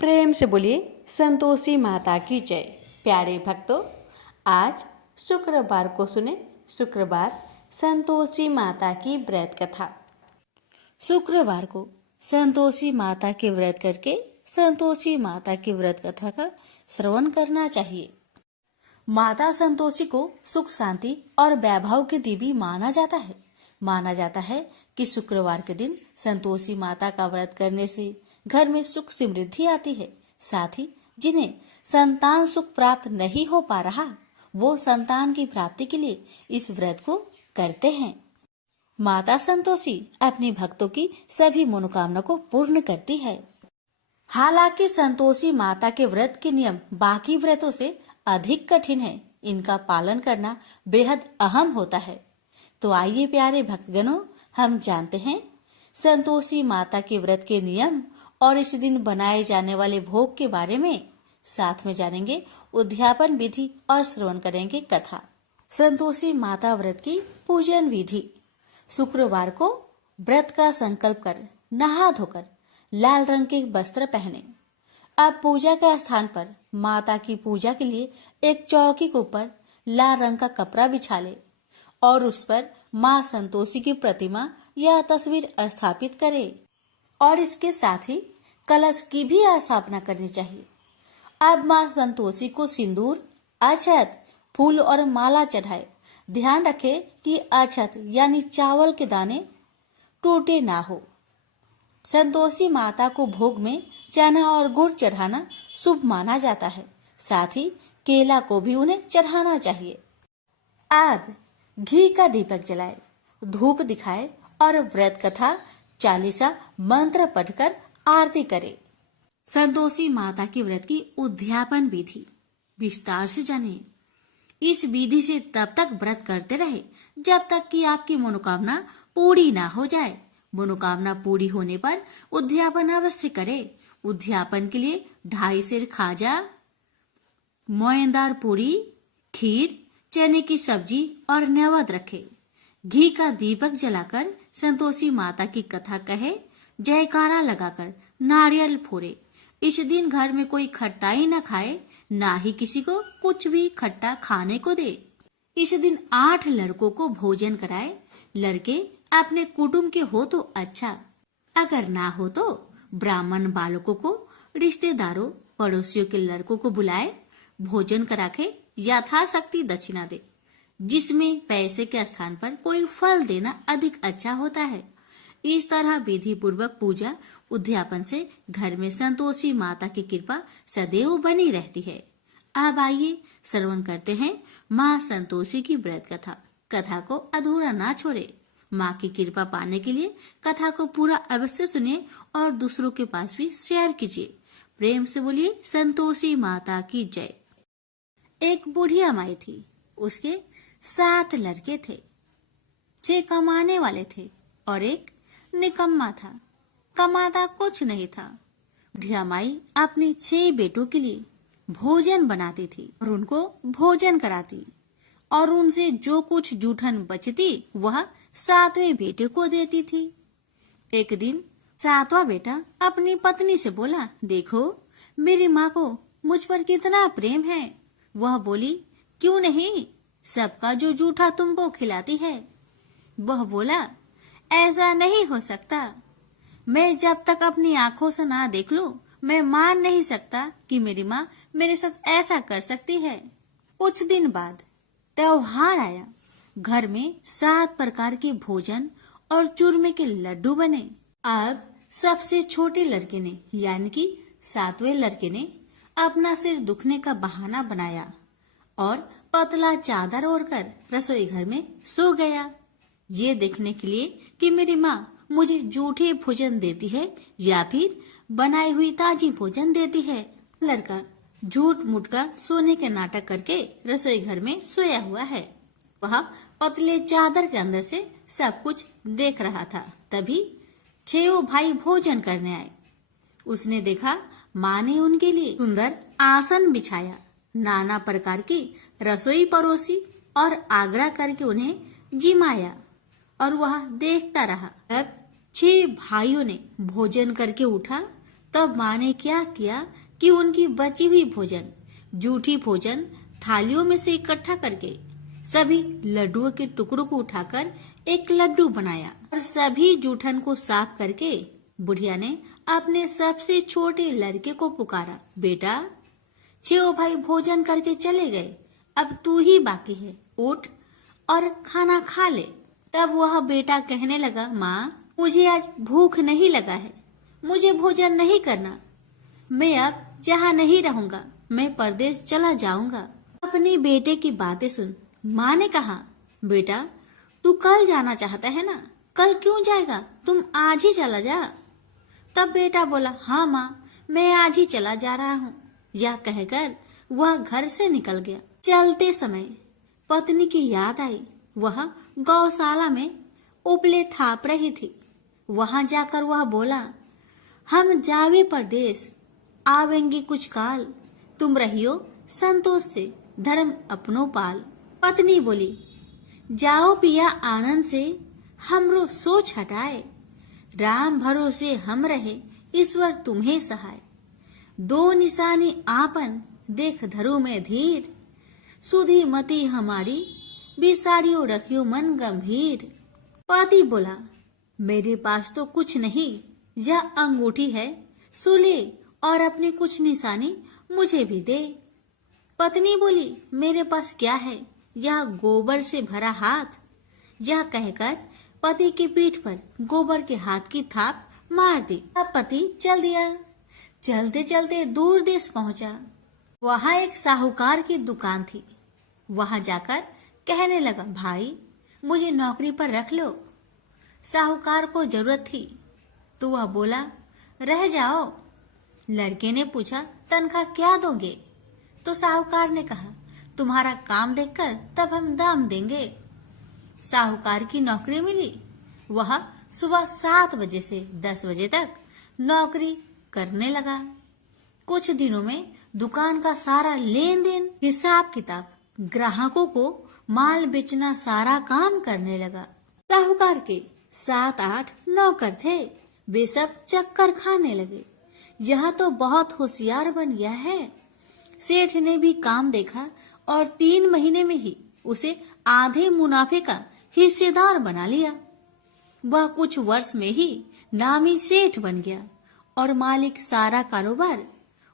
प्रेम से बोलिए संतोषी माता की जय। प्यारे भक्तों, आज शुक्रवार को सुने शुक्रवार संतोषी माता की व्रत कथा। शुक्रवार को संतोषी माता के व्रत करके संतोषी माता की व्रत कथा का श्रवण करना चाहिए। माता संतोषी को सुख शांति और वैभव की देवी माना जाता है कि शुक्रवार के दिन संतोषी माता का व्रत करने से घर में सुख समृद्धि आती है। साथ ही जिन्हें संतान सुख प्राप्त नहीं हो पा रहा, वो संतान की प्राप्ति के लिए इस व्रत को करते हैं। माता संतोषी अपने भक्तों की सभी मनोकामना को पूर्ण करती है। हालांकि संतोषी माता के व्रत के नियम बाकी व्रतों से अधिक कठिन है, इनका पालन करना बेहद अहम होता है। तो आइए प्यारे भक्तगणों, हम जानते हैं संतोषी माता के व्रत के नियम और इस दिन बनाए जाने वाले भोग के बारे में। साथ में जानेंगे उद्यापन विधि और श्रवण करेंगे कथा। संतोषी माता व्रत की पूजन विधि। शुक्रवार को व्रत का संकल्प कर नहा धोकर लाल रंग के वस्त्र पहने। अब पूजा के स्थान पर माता की पूजा के लिए एक चौकी के ऊपर लाल रंग का कपड़ा बिछा ले और उस पर माँ संतोषी की प्रतिमा या तस्वीर स्थापित करे और इसके साथ ही कलश की भी स्थापना करनी चाहिए। अब माँ संतोषी को सिंदूर, अक्षत, फूल और माला चढ़ाए। ध्यान रखे कि अक्षत यानी चावल के दाने टूटे ना हो। संतोषी माता को भोग में चना और गुड़ चढ़ाना शुभ माना जाता है। साथ ही केला को भी उन्हें चढ़ाना चाहिए। अब घी का दीपक जलाए, धूप दिखाए और व्रत कथा चालीसा मंत्र पढ़कर आरती करे। संतोषी माता की व्रत की उद्यापन विधि विस्तार से जानिए। इस विधि से तब तक व्रत करते रहे जब तक कि आपकी मनोकामना पूरी ना हो जाए। मनोकामना पूरी होने पर उद्यापन अवश्य करे। उद्यापन के लिए 2.5 सेर खाजा, मोयनदार पूरी, खीर, चने की सब्जी और नैवेद्य रखे। घी का दीपक जलाकर संतोषी माता की कथा कहे, जयकारा लगाकर नारियल फोड़े। इस दिन घर में कोई खट्टाई न खाए, ना ही किसी को कुछ भी खट्टा खाने को दे। इस दिन 8 लड़कों को भोजन कराए। लड़के अपने कुटुंब के हो तो अच्छा, अगर ना हो तो ब्राह्मण बालकों को, रिश्तेदारों, पड़ोसियों के लड़कों को बुलाए, भोजन कराके यथाशक्ति दक्षिणा दे, जिसमें पैसे के स्थान पर कोई फल देना अधिक अच्छा होता है। इस तरह विधि पूर्वक पूजा उद्यापन से घर में संतोषी माता की कृपा सदैव बनी रहती है। अब आइए श्रवण करते हैं माँ संतोषी की व्रत कथा। कथा को अधूरा ना छोड़े। माँ की कृपा पाने के लिए कथा को पूरा अवश्य सुनिए और दूसरों के पास भी शेयर कीजिए। प्रेम से बोलिए संतोषी माता की जय। एक बुढ़िया माई थी। उसके 7 लड़के थे। 6 कमाने वाले थे और एक निकम्मा था, कमाता कुछ नहीं था। बुढ़िया माई अपनी 6 बेटों के लिए भोजन बनाती थी और उनको भोजन कराती और उनसे जो कुछ जूठन बचती वह 7वें बेटे को देती थी। एक दिन 7वां बेटा अपनी पत्नी से बोला, देखो मेरी माँ को मुझ पर कितना प्रेम है। वह बोली, क्यों नहीं, सबका जो जूठा तुमको खिलाती है। वह बोला, ऐसा नहीं हो सकता। मैं जब तक अपनी आंखों से ना देख लूं, मैं मान नहीं सकता कि मेरी माँ मेरे साथ ऐसा कर सकती है। कुछ दिन बाद त्योहार आया। घर में 7 प्रकार के भोजन और चूरमे के लड्डू बने। अब सबसे छोटे लड़के ने यानी कि 7वें लड़के ने अपना सिर दुखने का बहाना बनाया और पतला चादर ओढ़कर रसोई घर में सो गया, ये देखने के लिए कि मेरी माँ मुझे जूठे भोजन देती है या फिर बनाई हुई ताजी भोजन देती है। लड़का झूठ मूठ का सोने के नाटक करके रसोई घर में सोया हुआ है। वह पतले चादर के अंदर से सब कुछ देख रहा था। तभी 6 भाई भोजन करने आए। उसने देखा माँ ने उनके लिए सुंदर आसन बिछाया, नाना प्रकार की रसोई परोसी और आग्रह करके उन्हें जिमाया और वह देखता रहा। अब 6 भाइयों ने भोजन करके उठा, तब माँ ने क्या किया कि उनकी बची हुई भोजन, जूठी भोजन थालियों में से इकट्ठा करके सभी लड्डुओं के टुकड़ों को उठाकर एक लड्डू बनाया और सभी जूठन को साफ करके बुढ़िया ने अपने सबसे छोटे लड़के को पुकारा, बेटा 6 भाई भोजन करके चले गए, अब तू ही बाकी है, उठ और खाना खा ले। तब वह बेटा कहने लगा, माँ मुझे आज भूख नहीं लगा है, मुझे भोजन नहीं करना, मैं अब जहाँ नहीं रहूंगा, मैं परदेश चला जाऊंगा। अपने बेटे की बातें सुन माँ ने कहा, बेटा तू कल जाना चाहता है ना, कल क्यों जाएगा, तुम आज ही चला जा। तब बेटा बोला, हाँ माँ मैं आज ही चला जा रहा हूँ। यह कहकर वह घर से निकल गया। चलते समय पत्नी की याद आई, वह गौशाला में उपले थाप रही थी। वहां जाकर वह बोला, हम जावे परदेश, आवेंगे कुछ काल, तुम रहियो संतोष से, धर्म अपनो पाल। पत्नी बोली, जाओ पिया आनंद से, हमरो सोच हटाए, राम भरोसे हम रहे, ईश्वर तुम्हें सहाय। दो निशानी आपन, देख धरो में धीर, सुधी मती हमारी, बिसारियो रखियो मन गंभीर। पति बोला, मेरे पास तो कुछ नहीं, यह अंगूठी है, सुले और अपने कुछ निशानी मुझे भी दे। पत्नी बोली, मेरे पास क्या है, यह गोबर से भरा हाथ। यह कहकर पति की पीठ पर गोबर के हाथ की थाप मार दी। अब पति चल दिया। चलते चलते दूर देश पहुंचा। वहां एक साहूकार की दुकान थी। वहां जाकर कहने लगा, भाई मुझे नौकरी पर रख लो। साहूकार को जरूरत थी तो वह बोला, रह जाओ। लड़के ने पूछा, तनख्वाह क्या दोगे? तो साहूकार ने कहा, तुम्हारा काम देखकर तब हम दाम देंगे। साहूकार की नौकरी मिली। वह सुबह 7 बजे से 10 बजे तक नौकरी करने लगा। कुछ दिनों में दुकान का सारा लेन देन, हिसाब किताब, ग्राहकों को माल बेचना, सारा काम करने लगा। साहूकार के 7-8 नौकर थे। वे सब चक्कर खाने लगे। यह तो बहुत होशियार बन गया है। सेठ ने भी काम देखा और 3 महीने में ही उसे आधे मुनाफे का हिस्सेदार बना लिया। वह कुछ वर्ष में ही नामी सेठ बन गया और मालिक सारा कारोबार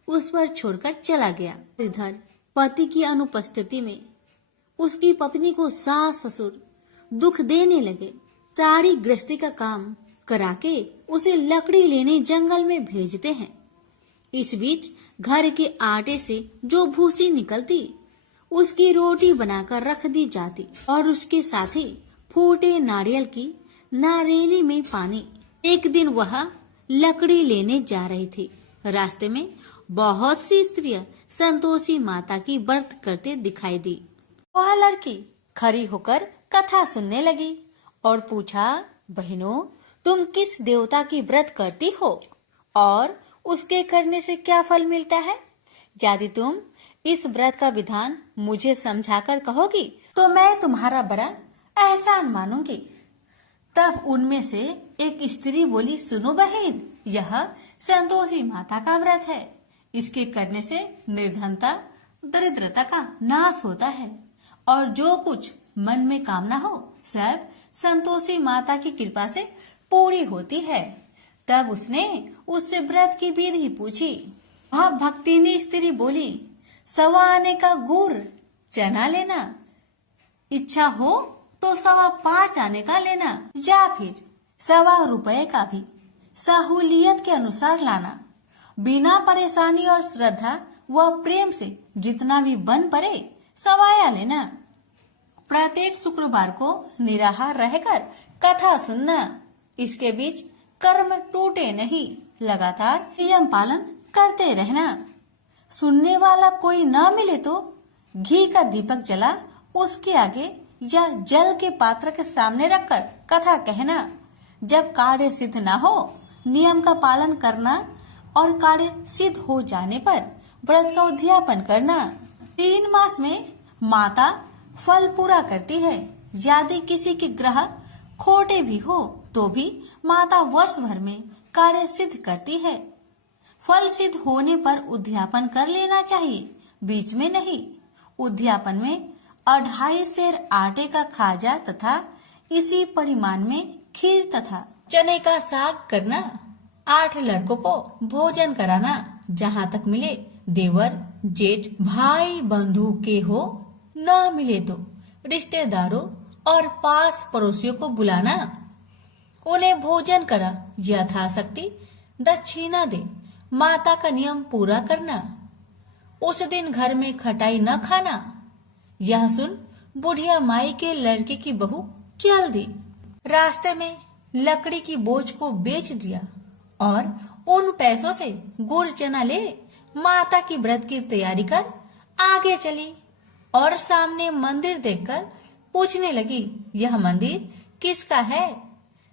उस पर छोड़कर चला गया। इधर पति की अनुपस्थिति में उसकी पत्नी को सास ससुर दुख देने लगे। सारी गृहस्थी का काम करा के उसे लकड़ी लेने जंगल में भेजते हैं। इस बीच घर के आटे से जो भूसी निकलती, उसकी रोटी बनाकर रख दी जाती और उसके साथ ही फूटे नारियल की नारेली में पानी। एक दिन वह लकड़ी लेने जा रही थी। रास्ते में बहुत सी स्त्रियां संतोषी माता की व्रत करते दिखाई दी। वह लड़की खड़ी होकर कथा सुनने लगी और पूछा, बहनों तुम किस देवता की व्रत करती हो और उसके करने से क्या फल मिलता है? यदि तुम इस व्रत का विधान मुझे समझाकर कहोगी तो मैं तुम्हारा बड़ा एहसान मानूंगी। तब उनमें से एक स्त्री बोली, सुनो बहन, यह संतोषी माता का व्रत है। इसके करने से निर्धनता, दरिद्रता का नाश होता है और जो कुछ मन में कामना हो सब संतोषी माता की कृपा से पूरी होती है। तब उसने उससे व्रत की विधि पूछी। वह भक्तिनी स्त्री बोली, 1.25 आने का गुड़ चना लेना, इच्छा हो तो 5.25 आने का लेना, या फिर 1.25 रुपए का भी सहूलियत के अनुसार लाना। बिना परेशानी और श्रद्धा व प्रेम से जितना भी बन पड़े 1.25 लेना। प्रत्येक शुक्रवार को निराहार रहकर कथा सुनना। इसके बीच कर्म टूटे नहीं, लगातार नियम पालन करते रहना। सुनने वाला कोई न मिले तो घी का दीपक जला उसके आगे या जल के पात्र के सामने रखकर कथा कहना। जब कार्य सिद्ध न हो नियम का पालन करना और कार्य सिद्ध हो जाने पर व्रत का उद्यापन करना। 3 मास में माता फल पूरा करती है। यदि किसी के ग्रह खोटे भी हो तो भी माता वर्ष भर में कार्य सिद्ध करती है। फल सिद्ध होने पर उद्यापन कर लेना चाहिए, बीच में नहीं। उद्यापन में 2.5 सेर आटे का खाजा तथा इसी परिमाण में खीर तथा चने का साग करना। 8 लड़कों को भोजन कराना, जहाँ तक मिले देवर जेठ भाई बंधु के हो, न मिले तो रिश्तेदारों और पास पड़ोसियों को बुलाना। उन्हें भोजन करा, यथाशक्ति दक्षिणा दे, माता का नियम पूरा करना। उस दिन घर में खटाई न खाना। यह सुन बुढ़िया माई के लड़के की बहू चल दी। रास्ते में लकड़ी की बोझ को बेच दिया और उन पैसों से गुड़ चना ले माता की व्रत की तैयारी कर आगे चली और सामने मंदिर देखकर पूछने लगी, यह मंदिर किसका है?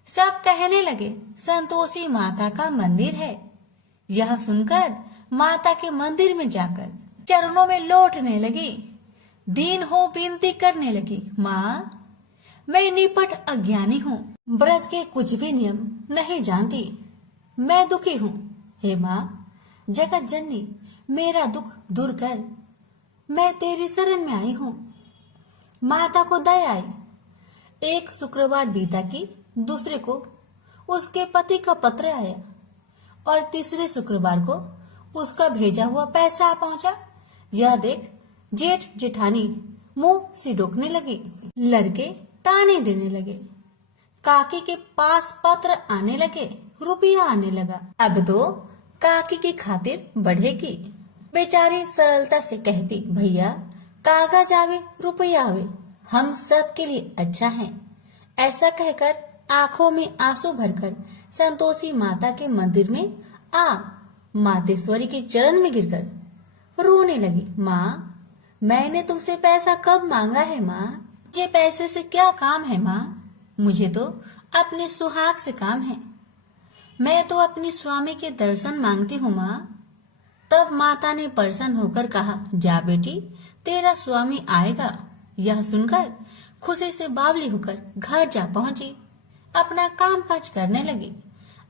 सब कहने लगे, संतोषी माता का मंदिर है। यह सुनकर माता के मंदिर में जाकर चरणों में लौटने लगी, दीन हो विनती करने लगी, माँ मैं निपट अज्ञानी हूँ, व्रत के कुछ भी नियम नहीं जानती, मैं दुखी हूँ। हे माँ जगत जननी, मेरा दुख दूर कर, मैं तेरी शरण में आई हूँ। माता को दया आई। एक शुक्रवार बीता कि दूसरे को उसके पति का पत्र आया और तीसरे शुक्रवार को उसका भेजा हुआ पैसा आ पहुंचा। यह देख जेठ जेठानी मुंह सिडोकने लगी, लड़के ताने देने लगे, काकी के पास पत्र आने लगे, रुपया आने लगा। अब तो काकी की खातिर बढ़ेगी। बेचारी सरलता से कहती, भैया कागज आवे रुपया आवे, हम सब के लिए अच्छा है। ऐसा कहकर आंखों में आंसू भरकर संतोषी माता के मंदिर में आ मातेश्वरी के चरण में गिरकर रोने लगी, माँ मैंने तुमसे पैसा कब मांगा है माँ? मुझे पैसे से क्या काम है माँ? मुझे तो अपने सुहाग से काम है। मैं तो अपनी स्वामी के दर्शन मांगती हूँ माँ। तब माता ने प्रसन्न होकर कहा, जा बेटी तेरा स्वामी आएगा। यह सुनकर खुशी से बावली होकर घर जा पहुंची, अपना काम काज करने लगी।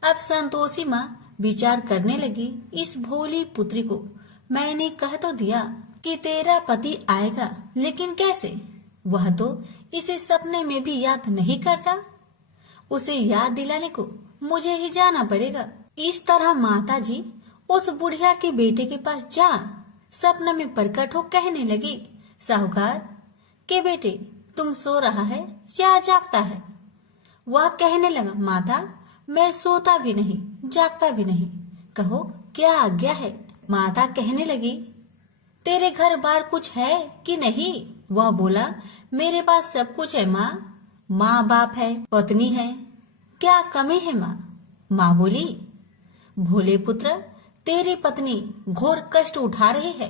अब संतोषी माँ विचार करने लगी, इस भोली पुत्री को मैंने कह तो दिया कि तेरा पति आएगा, लेकिन कैसे? वह तो इसे सपने में भी याद नहीं करता। उसे याद दिलाने को मुझे ही जाना पड़ेगा। इस तरह माता जी उस बुढ़िया के बेटे के पास जा सपना में प्रकट हो कहने लगी, साहूकार के बेटे तुम सो रहा है या जागता है? वह कहने लगा, माता मैं सोता भी नहीं जागता भी नहीं, कहो क्या आज्ञा है? माता कहने लगी, तेरे घर बार कुछ है कि नहीं? वह बोला, मेरे पास सब कुछ है माँ, माँ बाप है, पत्नी है, क्या कमी है माँ? माँ बोली, भोले पुत्र तेरी पत्नी घोर कष्ट उठा रही है,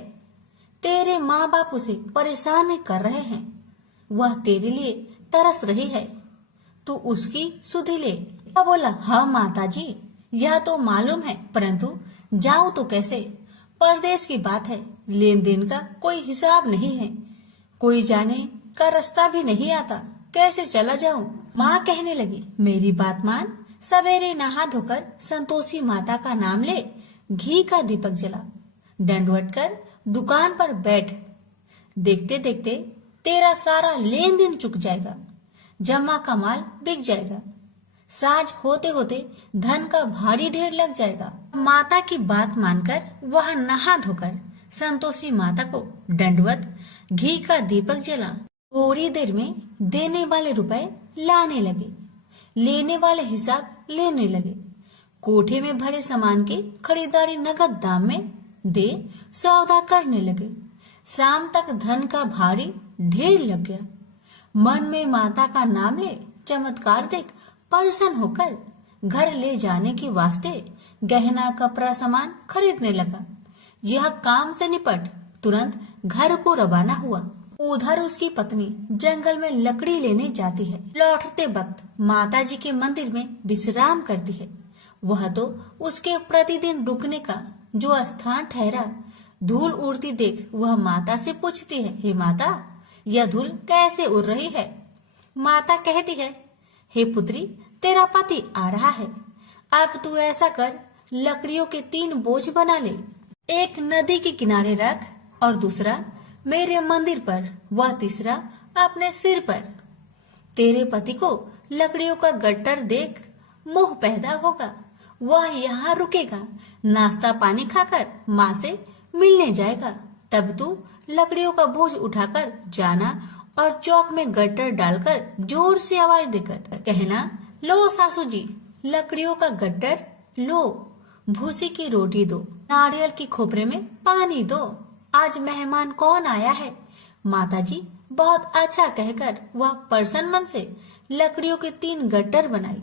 तेरे माँ बाप उसे परेशान कर रहे हैं, वह तेरे लिए तरस रही है, तू उसकी सुधि ले। वह बोला, हाँ माता जी यह तो मालूम है, परंतु जाऊं तो कैसे? परदेश की बात है, लेन देन का कोई हिसाब नहीं है, कोई जाने का रास्ता भी नहीं आता, कैसे चला जाऊं? माँ कहने लगी, मेरी बात मान, सवेरे नहा धोकर संतोषी माता का नाम ले, घी का दीपक जला, दंडवत कर दुकान पर बैठ, देखते देखते तेरा सारा लेन देन चुक जाएगा, जमा का माल बिक जाएगा, साज होते होते धन का भारी ढेर लग जाएगा। माता की बात मानकर वह नहा धोकर संतोषी माता को दंडवत घी का दीपक जला। थोड़ी देर में देने वाले रुपए लाने लगे, लेने वाले हिसाब लेने लगे, कोठे में भरे सामान की खरीदारी नगद दाम में दे सौदा करने लगे। शाम तक धन का भारी ढेर लग गया। मन में माता का नाम ले चमत्कार देख प्रसन्न होकर घर ले जाने के वास्ते गहना कपड़ा सामान खरीदने लगा। यह काम से निपट तुरंत घर को रवाना हुआ। उधर उसकी पत्नी जंगल में लकड़ी लेने जाती है। लौटते वक्त माता जी के मंदिर में विश्राम करती है। वह तो उसके प्रतिदिन रुकने का जो स्थान ठहरा। धूल उड़ती देख वह माता से पूछती है, हे माता यह धूल कैसे उड़ रही है? माता कहती है, हे पुत्री तेरा पति आ रहा है, अब तू ऐसा कर लकड़ियों के 3 बोझ बना ले, एक नदी के किनारे रख और दूसरा मेरे मंदिर पर व तीसरा अपने सिर पर। तेरे पति को लकड़ियों का गट्टर देख मोह पैदा होगा, वह यहाँ रुकेगा, नाश्ता पानी खाकर माँ से मिलने जाएगा। तब तू लकड़ियों का बोझ उठाकर जाना और चौक में गट्टर डालकर जोर से आवाज देकर कहना, लो सासू जी, लकड़ियों का गट्टर लो, भूसी की रोटी दो, नारियल की खोपरे में पानी दो, आज मेहमान कौन आया है। माताजी बहुत अच्छा कहकर वह प्रसन्न मन से लकड़ियों के 3 गट्टर बनाई,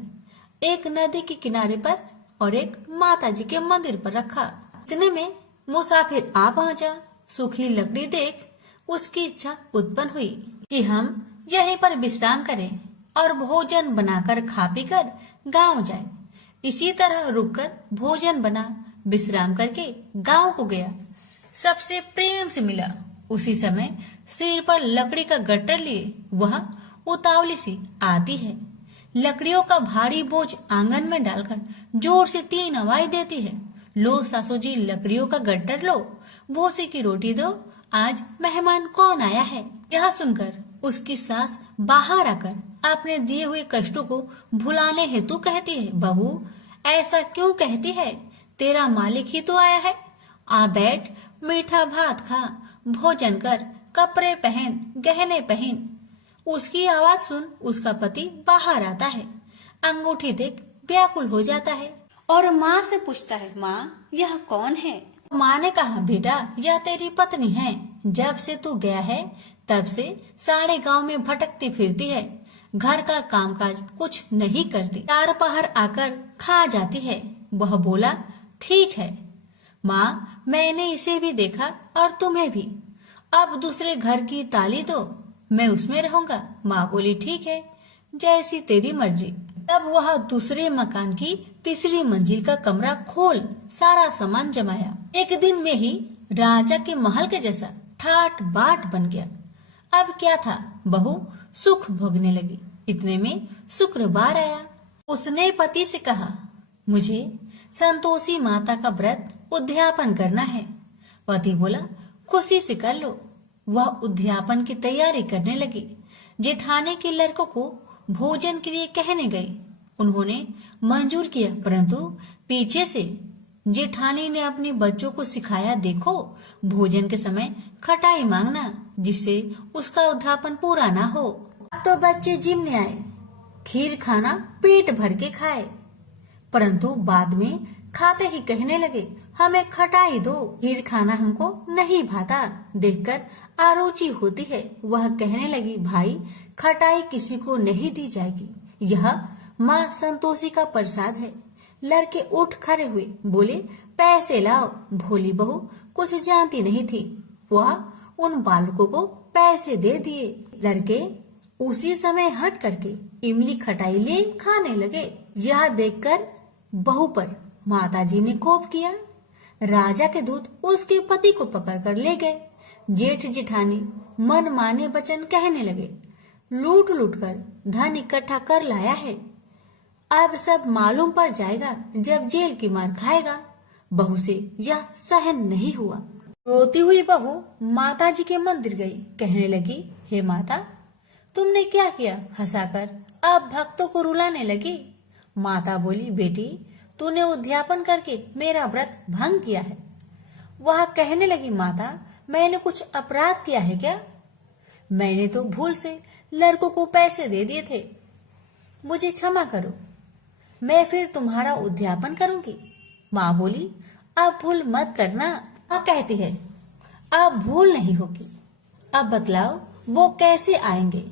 एक नदी के किनारे पर और एक माताजी के मंदिर पर रखा। इतने में मुसाफिर आ पहुंचा। सूखी लकड़ी देख उसकी इच्छा उत्पन्न हुई कि हम यहीं पर विश्राम करें और भोजन बनाकर खा पीकर गांव जाए। इसी तरह रुककर भोजन बना, विश्राम करके गांव को गया, सबसे प्रेम से मिला। उसी समय सिर पर लकड़ी का गट्टर लिए वह उतावली सी आती है, लकड़ियों का भारी बोझ आंगन में डालकर जोर से 3 आवाज देती है, लो सासू जी, लकड़ियों का गट्टर लो, भूसी की रोटी दो, आज मेहमान कौन आया है। यह सुनकर उसकी सास बाहर आकर अपने दिए हुए कष्टों को भुलाने हेतु कहती है, बहू ऐसा क्यों कहती है, तेरा मालिक ही तो आया है, आ बैठ, मीठा भात खा, भोजन कर, कपड़े पहन, गहने पहन। उसकी आवाज सुन उसका पति बाहर आता है, अंगूठी देख व्याकुल हो जाता है और माँ से पूछता है, माँ यह कौन है। माँ ने कहा, बेटा यह तेरी पत्नी है, जब से तू गया है तब से सारे गांव में भटकती फिरती है, घर का कामकाज कुछ नहीं करती, 4 पहर आकर खा जाती है। वह बोला, ठीक है माँ, मैंने इसे भी देखा और तुम्हें भी, अब दूसरे घर की ताली दो, मैं उसमें रहूंगा। माँ बोली, ठीक है, जैसी तेरी मर्जी। तब वह दूसरे मकान की तीसरी मंजिल का कमरा खोल सारा सामान जमाया। एक दिन में ही राजा के महल के जैसा ठाट बाट बन गया। अब क्या था, बहू सुख भोगने लगी। इतने में शुक्रवार आया। उसने पति से कहा, मुझे संतोषी माता का व्रत उद्यापन करना है। पति बोला, खुशी से कर लो। वह उद्यापन की तैयारी करने लगी। जेठानी के लड़कों को भोजन के लिए कहने गई। उन्होंने मंजूर किया, परंतु पीछे से जेठानी ने अपने बच्चों को सिखाया, देखो भोजन के समय खटाई मांगना, जिससे उसका उद्यापन पूरा ना हो। अब तो बच्चे जिमने आए, खीर खाना पेट भर के खाए, परंतु बाद में खाते ही कहने लगे, हमें खटाई दो, खीर खाना हमको नहीं भाता, देखकर आरुचि होती है। वह कहने लगी, भाई खटाई किसी को नहीं दी जाएगी, यह माँ संतोषी का प्रसाद है। लड़के उठ खड़े हुए, बोले, पैसे लाओ। भोली बहू कुछ जानती नहीं थी, वह उन बालकों को पैसे दे दिए। लड़के उसी समय हट करके इमली खटाई ले खाने लगे। यह देखकर बहू पर माताजी ने कोप किया। राजा के दूत उसके पति को पकड़कर ले गए। जेठ जेठानी मन माने वचन कहने लगे, लूट लूट कर धन इकट्ठा कर लाया है, अब सब मालूम पड़ जाएगा जब जेल की मार खाएगा। बहू से यह सहन नहीं हुआ। रोती हुई बहू माताजी के मंदिर गई, कहने लगी, हे माता, तुमने क्या किया, हंसाकर अब भक्तों को रुलाने लगी। माता बोली, बेटी तूने उद्यापन करके मेरा व्रत भंग किया है। वह कहने लगी, माता मैंने कुछ अपराध किया है क्या? मैंने तो भूल से लड़कों को पैसे दे दिए थे, मुझे क्षमा करो, मैं फिर तुम्हारा उद्यापन करूंगी। माँ बोली, अब भूल मत करना। माँ कहती है, अब भूल नहीं होगी, अब बतलाओ वो कैसे आएंगे।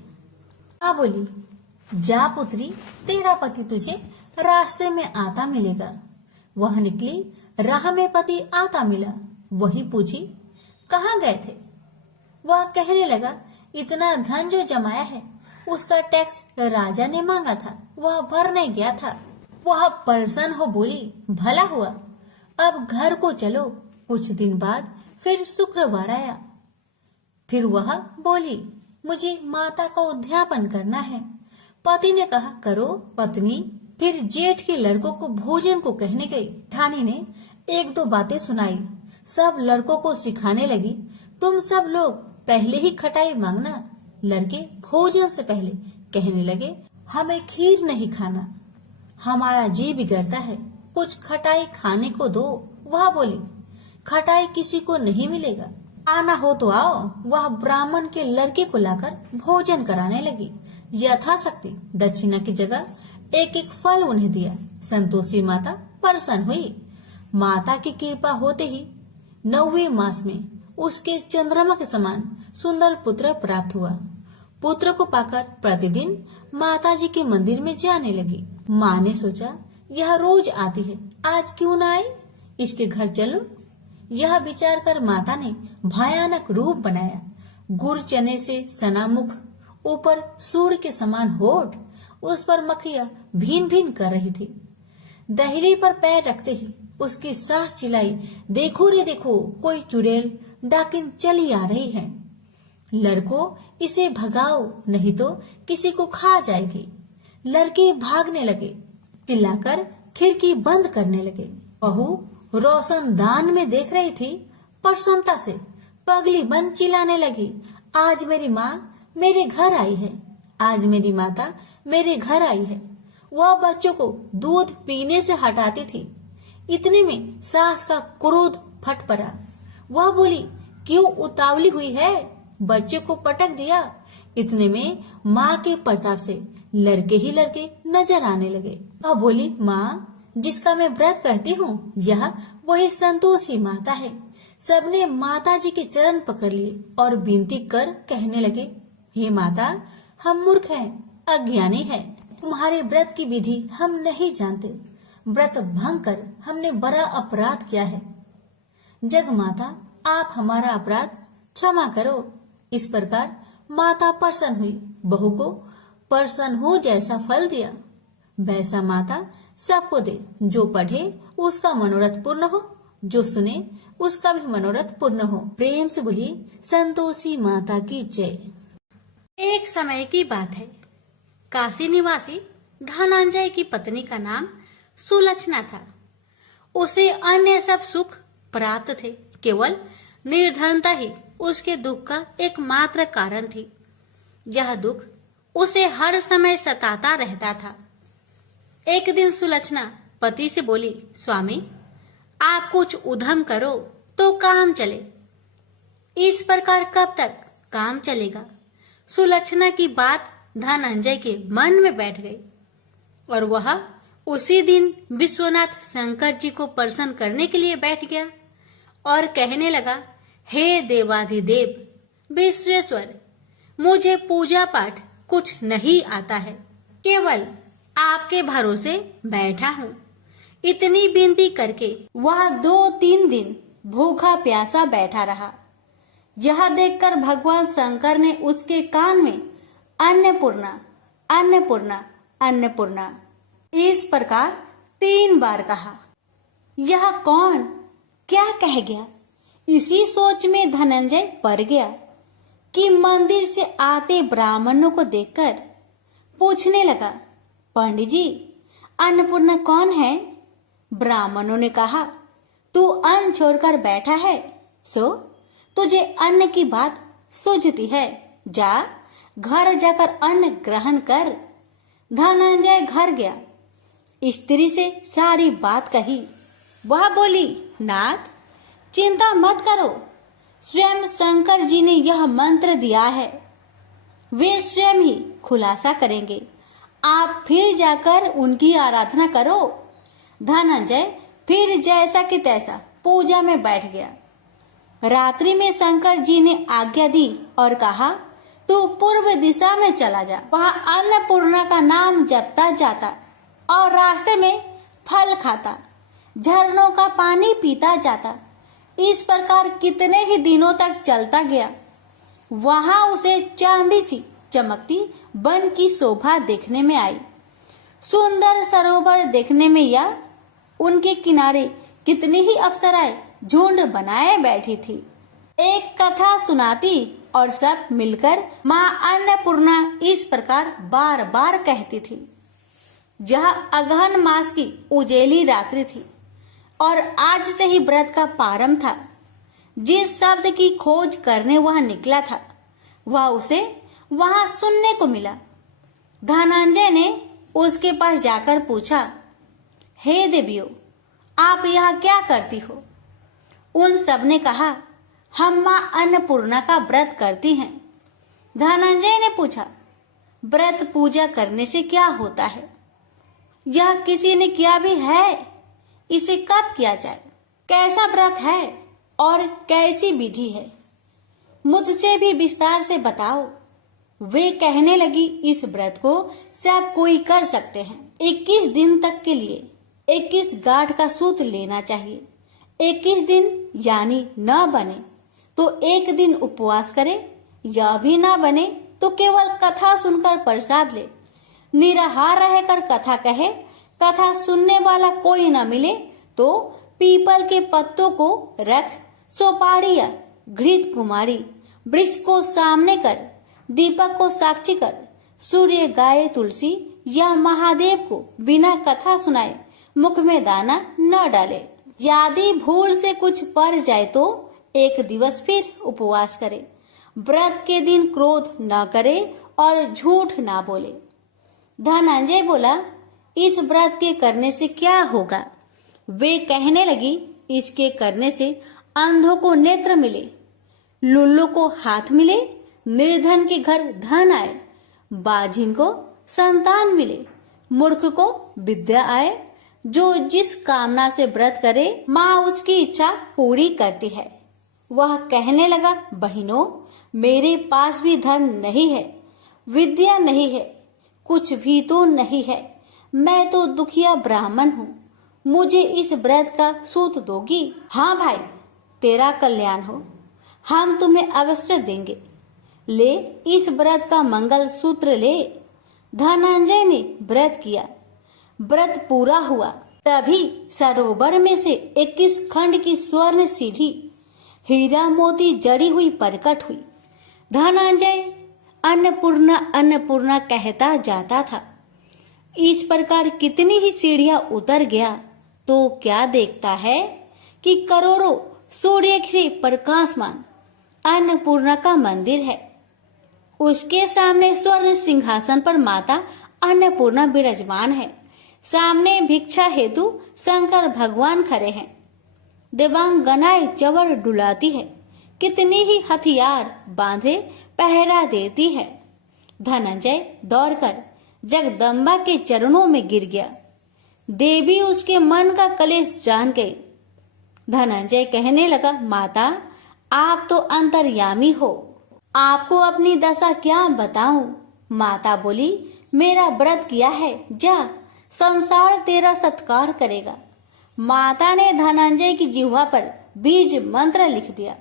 माँ बोली, जा पुत्री, तेरा पति तुझे रास्ते में आता मिलेगा। वह निकली, राह में पति आता मिला। वही पूछी, कहाँ गए थे? वह कहने लगा, इतना धन जो जमाया है उसका टैक्स राजा ने मांगा था, वह भरने गया था। वह परेशान हो बोली, भला हुआ, अब घर को चलो। कुछ दिन बाद फिर शुक्रवार आया। फिर वह बोली, मुझे माता का उद्यापन करना है। पति ने कहा, करो पत्नी, फिर जेठ के लड़कों को भोजन को कहने गई। रानी ने एक दो बातें सुनाई। सब लड़कों को सिखाने लगी, तुम सब लोग पहले ही खटाई मांगना। लड़के भोजन से पहले कहने लगे, हमें खीर नहीं खाना, हमारा जी बिगड़ता है, कुछ खटाई खाने को दो। वह बोली, खटाई किसी को नहीं मिलेगा, आना हो तो आओ। वह ब्राह्मण के लड़के को लाकर भोजन कराने लगी। यथाशक्ति दक्षिणा की जगह एक एक फल उन्हें दिया। संतोषी माता प्रसन्न हुई। माता की कृपा होते ही 9वें मास में उसके चंद्रमा के समान सुंदर पुत्र प्राप्त हुआ। पुत्र को पाकर प्रतिदिन माता जी के मंदिर में जाने लगी। माँ ने सोचा, यह रोज आती है, आज क्यों न आई, इसके घर चलो। यह विचार कर माता ने भयानक रूप बनाया। गुड़ चने से सना मुख, ऊपर सूर्य के समान होठ, उस पर मक्खियां भीन भीन कर रही थी। दहली पर पैर रखते ही उसकी सास चिल्लाई, देखो रे देखो, कोई चुड़ैल डाकिन चली आ रही है। लड़कों, इसे भगाओ, नहीं तो किसी को खा जाएगी। लड़के भागने लगे, चिल्लाकर खिड़की बंद करने लगे। बहू रोशन दान में देख रही थी। प्रसन्नता से पगली बन चिल्लाने लगी, आज मेरी माँ मेरे घर आई है, आज मेरी माता मेरे घर आई है। वह बच्चों को दूध पीने से हटाती थी। इतने में सास का क्रोध फट पड़ा। वह बोली, क्यों उतावली हुई है, बच्चे को पटक दिया। इतने में माँ के प्रताप से लड़के ही लड़के नजर आने लगे। वह बोली, माँ, जिसका मैं व्रत करती हूँ, यह वही संतोषी माता है। सबने माता जी के चरण पकड़ लिए और विनती कर कहने लगे, हे माता, हम मूर्ख हैं, अज्ञानी हैं, तुम्हारे व्रत की विधि हम नहीं जानते। व्रत भंग कर हमने बड़ा अपराध किया है। जग माता, आप हमारा अपराध क्षमा करो। इस प्रकार माता प्रसन्न हुई। बहू को प्रसन्न हो जैसा फल दिया, वैसा माता सबको दे। जो पढ़े उसका मनोरथ पूर्ण हो, जो सुने उसका भी मनोरथ पूर्ण हो। प्रेम से बोलिए, संतोषी माता की जय। एक समय की बात है। काशी निवासी धनंजय की पत्नी का नाम सुलक्षणा था। उसे अन्य सब सुख प्राप्त थे, केवल निर्धनता ही उसके दुख का एकमात्र कारण थी। यह दुख उसे हर समय सताता रहता था। एक दिन सुलक्षणा पति से बोली, स्वामी, आप कुछ उद्यम करो तो काम चले। इस प्रकार कब तक काम चलेगा? सुलक्षणा की बात धनंजय के मन में बैठ गई और वह उसी दिन विश्वनाथ शंकर जी को प्रसन्न करने के लिए बैठ गया और कहने लगा, हे देवाधिदेव विश्वेश्वर, मुझे पूजा पाठ कुछ नहीं आता है, केवल आपके भरोसे बैठा हूँ। इतनी विनती करके वह 2-3 दिन भूखा प्यासा बैठा रहा। यह देखकर भगवान शंकर ने उसके कान में अन्नपूर्णा अन्नपूर्णा अन्नपूर्णा इस प्रकार 3 बार कहा। यह कौन क्या कह गया? इसी सोच में धनंजय पड़ गया कि मंदिर से आते ब्राह्मणों को देखकर पूछने लगा, पंडित जी, अन्नपूर्णा कौन है? ब्राह्मणों ने कहा, तू अन्न छोड़कर बैठा है, सो तुझे अन्न की बात सूझती है, जा घर जाकर अन्न ग्रहण कर। धनंजय घर गया, स्त्री से सारी बात कही। वह बोली, नाथ, चिंता मत करो, स्वयं शंकर जी ने यह मंत्र दिया है, वे स्वयं ही खुलासा करेंगे, आप फिर जाकर उनकी आराधना करो। धनंजय फिर जैसा कि तैसा पूजा में बैठ गया। रात्रि में शंकर जी ने आज्ञा दी और कहा, तू पूर्व दिशा में चला जा। वहां अन्नपूर्णा का नाम जपता जाता और रास्ते में फल खाता, झरनों का पानी पीता जाता। इस प्रकार कितने ही दिनों तक चलता गया। वहां उसे चांदी सी चमकती वन की शोभा देखने में आई। सुंदर सरोवर देखने में या उनके किनारे कितनी ही अप्सराएं झुंड बनाए बैठी थी। एक कथा सुनाती और सब मिलकर माँ अन्नपूर्णा इस प्रकार बार बार कहती थी, जहाँ अगहन मास की उजेली रात्रि थी और आज से ही व्रत का प्रारंभ था। जिस शब्द की खोज करने वह निकला था वह उसे वहां सुनने को मिला। धनंजय ने उसके पास जाकर पूछा, हे देवियों, आप यहाँ क्या करती हो? उन सब ने कहा, हम माँ अन्नपूर्णा का व्रत करती हैं। धनंजय ने पूछा, व्रत पूजा करने से क्या होता है? यह किसी ने किया भी है? इसे कब किया जाए? कैसा व्रत है और कैसी विधि है? मुझसे भी विस्तार से बताओ। वे कहने लगी, इस व्रत को सब कोई कर सकते हैं। 21 दिन तक के लिए 21 गांठ का सूत लेना चाहिए। 21 दिन यानी न बने तो एक दिन उपवास करे, या भी ना बने तो केवल कथा सुनकर प्रसाद ले। निराहार रहकर कथा कहे, कथा सुनने वाला कोई न मिले तो पीपल के पत्तों को रख, सुपारी या घृत कुमारी वृक्ष को सामने कर, दीपक को साक्षी कर, सूर्य, गाय, तुलसी या महादेव को बिना कथा सुनाए मुख में दाना न डाले। यदि भूल से कुछ पड़ जाए तो एक दिवस फिर उपवास करे। व्रत के दिन क्रोध न करे और झूठ ना बोले। धनंजय बोला, इस व्रत के करने से क्या होगा? वे कहने लगी, इसके करने से अंधों को नेत्र मिले, लुल्लू को हाथ मिले, निर्धन के घर धन आए, बाझिन को संतान मिले, मूर्ख को विद्या आए। जो जिस कामना से व्रत करे माँ उसकी इच्छा पूरी करती है। वह कहने लगा, बहनों, मेरे पास भी धन नहीं है, विद्या नहीं है, कुछ भी तो नहीं है। मैं तो दुखिया ब्राह्मण हूँ। मुझे इस व्रत का सूत दोगी? हाँ भाई, तेरा कल्याण हो, हम तुम्हें अवश्य देंगे। ले, इस व्रत का मंगल सूत्र ले। धनंजय ने व्रत किया। व्रत पूरा हुआ। तभी सरोवर में से 21 खंड की स्वर्ण सीढ़ी हीरा मोती जड़ी हुई प्रकट हुई। धनंजय अन्नपूर्णा अन्नपूर्णा कहता जाता था। इस प्रकार कितनी ही सीढ़ियां उतर गया तो क्या देखता है कि करोड़ों सूर्य से प्रकाशमान अन्नपूर्णा का मंदिर है। उसके सामने स्वर्ण सिंहासन पर माता अन्नपूर्णा विराजमान है। सामने भिक्षा हेतु शंकर भगवान खड़े हैं। देवांगनाएं चवर डुलाती है। कितनी ही हथियार बांधे पहरा देती है। धनंजय दौड़कर जगदम्बा के चरणों में गिर गया। देवी उसके मन का कलेश जान गई। धनंजय कहने लगा, माता, आप तो अंतर्यामी हो, आपको अपनी दशा क्या बताऊं? माता बोली, मेरा व्रत किया है, जा, संसार तेरा सत्कार करेगा। माता ने धनंजय की जिह्वा पर बीज मंत्र लिख दिया।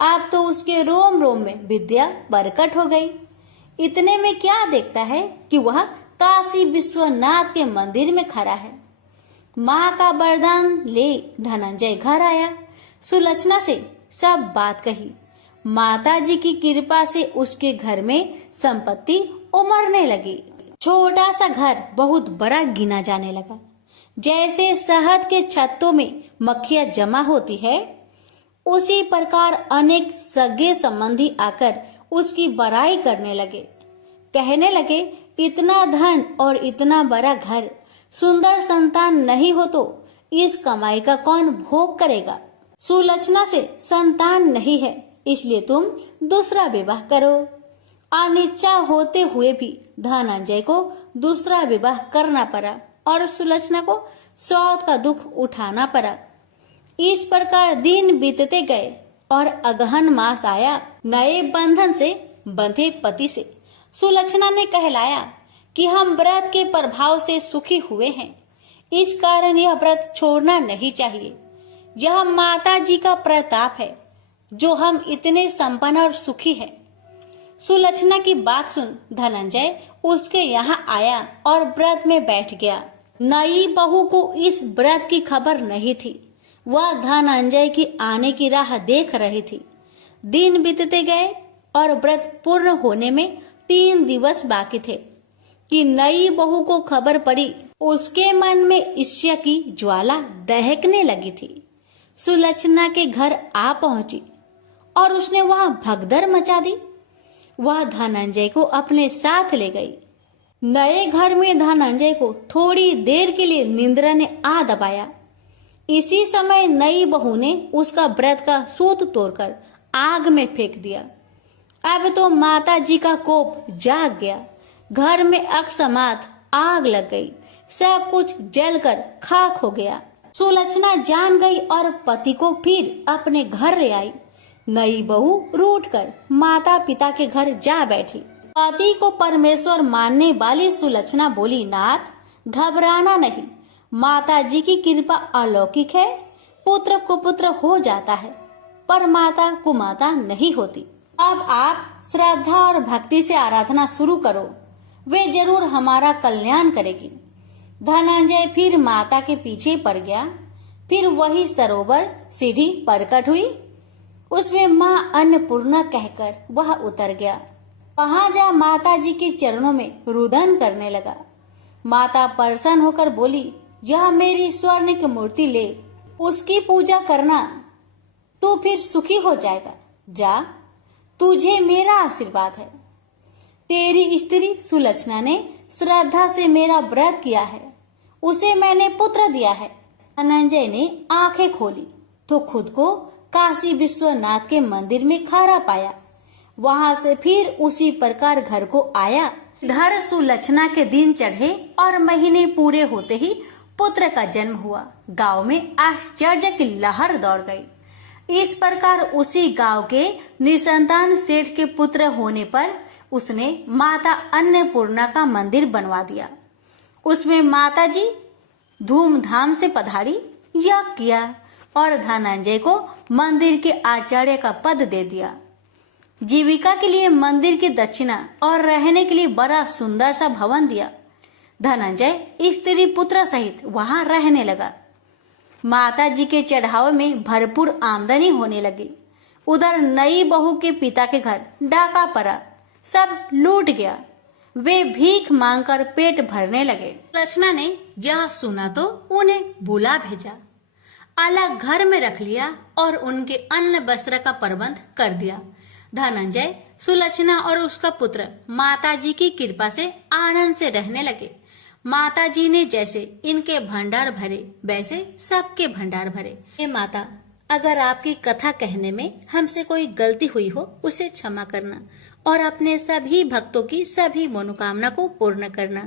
अब तो उसके रोम रोम में विद्या प्रकट हो गई। इतने में क्या देखता है कि वह काशी विश्वनाथ के मंदिर में खड़ा है। माँ का वरदान ले धनंजय घर आया। सुलक्षणा से सब बात कही। माता जी की कृपा से उसके घर में संपत्ति उमड़ने लगी। छोटा सा घर बहुत बड़ा गिना जाने लगा। जैसे शहद के छत्तों में मक्खियां जमा होती है, उसी प्रकार अनेक सगे संबंधी आकर उसकी बड़ाई करने लगे। कहने लगे, इतना धन और इतना बड़ा घर, सुंदर संतान नहीं हो तो इस कमाई का कौन भोग करेगा? सुलक्षणा से संतान नहीं है, इसलिए तुम दूसरा विवाह करो। अनिच्छा होते हुए भी धनंजय को दूसरा विवाह करना पड़ा और सुलक्षणा को सौत का दुख उठाना पड़ा। इस प्रकार दिन बीतते गए और अगहन मास आया। नए बंधन से बंधे पति से सुलक्षणा ने कहलाया कि हम व्रत के प्रभाव से सुखी हुए हैं, इस कारण यह व्रत छोड़ना नहीं चाहिए। यह माता जी का प्रताप है जो हम इतने संपन्न और सुखी हैं। सुलक्षणा की बात सुन धनंजय उसके यहाँ आया और व्रत में बैठ गया। नई बहू को इस व्रत की खबर नहीं थी। वह धनंजय की आने की राह देख रही थी। दिन बीतते गए और व्रत पूर्ण होने में 3 दिवस बाकी थे कि नई बहू को खबर पड़ी, उसके मन में ईर्ष्या की ज्वाला दहकने लगी थी। सुलक्षणा के घर आ पहुंची और उसने वहां भगदड़ मचा दी। वह धनंजय को अपने साथ ले गई। नए घर में धनंजय को थोड़ी देर के लिए निंद्रा ने आ दबाया। इसी समय नई बहू ने उसका व्रत का सूत तोड़कर आग में फेंक दिया। अब तो माता जी का कोप जाग गया। घर में अकस्मात आग लग गई। सब कुछ जलकर खाक हो गया। सुलक्षणा जान गई और पति को फिर अपने घर ले आई। नई बहू रूठकर माता पिता के घर जा बैठी। पति को परमेश्वर मानने वाली सुलक्षणा बोली, नाथ घबराना नहीं, माता जी की कृपा अलौकिक है। पुत्र कुपुत्र हो जाता है, पर माता कुमाता नहीं होती। अब आप श्रद्धा और भक्ति से आराधना शुरू करो, वे जरूर हमारा कल्याण करेगी। धनंजय फिर माता के पीछे पड़ गया। फिर वही सरोवर सीढ़ी प्रकट हुई। उसमें माँ अन्नपूर्णा कहकर वह उतर गया। वहां जा माता जी के चरणों में रुदन करने लगा। माता प्रसन्न होकर बोली, यह मेरी स्वर्ण की मूर्ति ले, उसकी पूजा करना, तू फिर सुखी हो जाएगा। जा, तुझे मेरा आशीर्वाद है। तेरी स्त्री सुलक्षणा ने श्रद्धा से मेरा व्रत किया है, उसे मैंने पुत्र दिया है। धनंजय ने आंखें खोली तो खुद को काशी विश्वनाथ के मंदिर में खड़ा पाया। वहां से फिर उसी प्रकार घर को आया। इधर सुलक्षणा के दिन चढ़े और महीने पूरे होते ही पुत्र का जन्म हुआ। गांव में आश्चर्य की लहर दौड़ गई। इस प्रकार उसी गांव के निसंतान सेठ के पुत्र होने पर उसने माता अन्नपूर्णा का मंदिर बनवा दिया। उसमें माता जी धूमधाम से पधारी, यज्ञ किया और धनंजय को मंदिर के आचार्य का पद दे दिया। जीविका के लिए मंदिर की दक्षिणा और रहने के लिए बड़ा सुंदर सा भवन दिया। धनंजय स्त्री पुत्र सहित वहां रहने लगा। माता जी के चढ़ावे में भरपूर आमदनी होने लगी। उधर नई बहू के पिता के घर डाका पड़ा, सब लूट गया। वे भीख मांगकर पेट भरने लगे। लक्षणा ने यह सुना तो उन्हें बुला भेजा, अलग घर में रख लिया और उनके अन्न वस्त्र का प्रबंध कर दिया। धनंजय, सुलक्षणा और उसका पुत्र माता जी की कृपा से आनंद से रहने लगे। माता जी ने जैसे इनके भंडार भरे वैसे सबके भंडार भरे। हे माता, अगर आपकी कथा कहने में हमसे कोई गलती हुई हो उसे क्षमा करना और अपने सभी भक्तों की सभी मनोकामना को पूर्ण करना।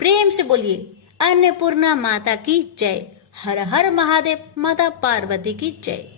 प्रेम से बोलिए अन्नपूर्णा माता की जय। हर हर महादेव। माता पार्वती की जय।